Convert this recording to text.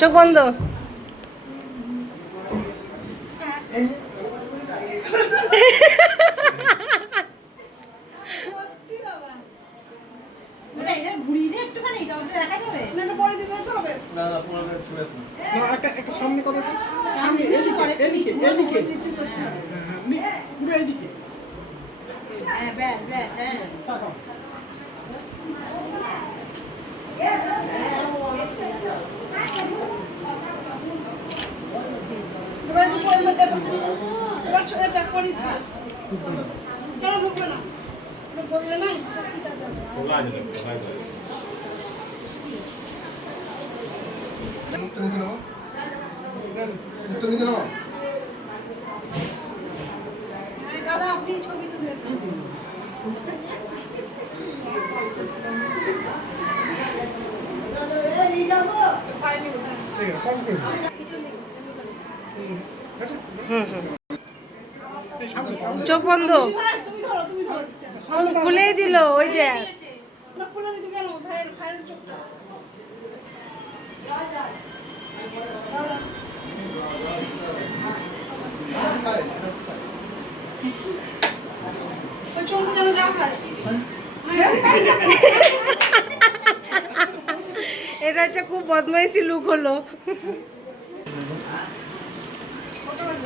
চোখ বন্ধ। একটা সামনে করো, সামনে এদিকে এদিকে এদিকে পুরো এদিকে। হ্যাঁ ব্যাস ব্যাস হ্যাঁ। দাদা আপনি ছবি তুললেন চোখ বন্ধ। তুমি ধরো খুলেই দিল ওই যে। না খুলে দিতে কেন ভাইয়ের ভাইয়ের চোখটা ওই চোখটা যেন যা খায় এটা হচ্ছে খুব বদমাইশি লুক হলো।